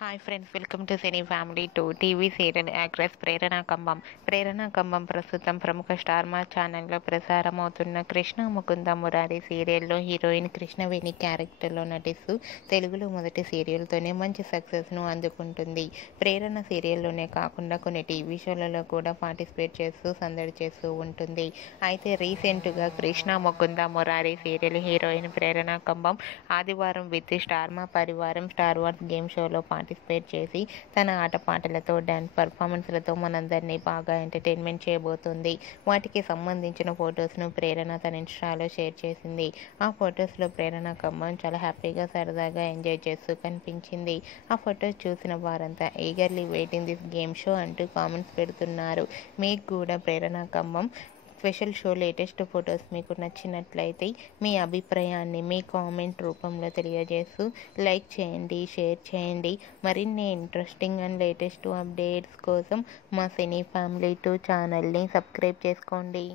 Hi friends, welcome to cine family two. TV serial actress Prerana Kambam. Prerana Kambam ప్రస్తుతం ప్రముఖ star మా ఛానల్లో ప్రసారం అవుతున్న కృష్ణ ముకుంద మురారి సీరియల్లో హీరోయిన్ కృష్ణవేణి క్యారెక్టర్లో నటిస్తూ తెలుగులో మొదటి సీరియల్తోనే మంచి సక్సెస్ను అందుకుంటుంది. ప్రేరణ సీరియల్లోనే కాకుండా కొన్ని టీవీ షోలలో కూడా పార్టిసిపేట్ చేస్తూ సందడి చేస్తూ ఉంటుంది. అయితే రీసెంట్గా కృష్ణ ముకుంద మురారి సీరియల్ హీరోయిన్ ప్రేరణ కంబం ఆదివారం విత్ స్టార్ మా పరివారం స్టార్ వార్స్ గేమ్ షోలో పార్టిసిపేట్ చేసి తన ఆటపాటలతో డ్యాన్స్ పర్ఫార్మెన్స్లతో మనందరినీ బాగా ఎంటర్టైన్మెంట్ చేయబోతుంది. వాటికి సంబంధించిన ఫొటోస్ను ప్రేరణ తన ఇన్స్టాలో షేర్ చేసింది. ఆ ఫొటోస్లో ప్రేరణ కంబం చాలా హ్యాపీగా సరదాగా ఎంజాయ్ చేస్తూ కనిపించింది. ఆ ఫొటోస్ చూసిన వారంతా eagerly waiting this game show అంటూ కామెంట్స్ పెడుతున్నారు. మీకు కూడా ప్రేరణ కంబం స్పెషల్ షో లేటెస్ట్ ఫొటోస్ మీకు నచ్చినట్లయితే మీ అభిప్రాయాన్ని మీ కామెంట్ రూపంలో తెలియజేస్తూ లైక్ చేయండి, షేర్ చేయండి. మరిన్ని ఇంట్రెస్టింగ్ అండ్ లేటెస్ట్ అప్డేట్స్ కోసం మా సినీ ఫ్యామిలీ 2 ఛానల్ని సబ్స్క్రైబ్ చేసుకోండి.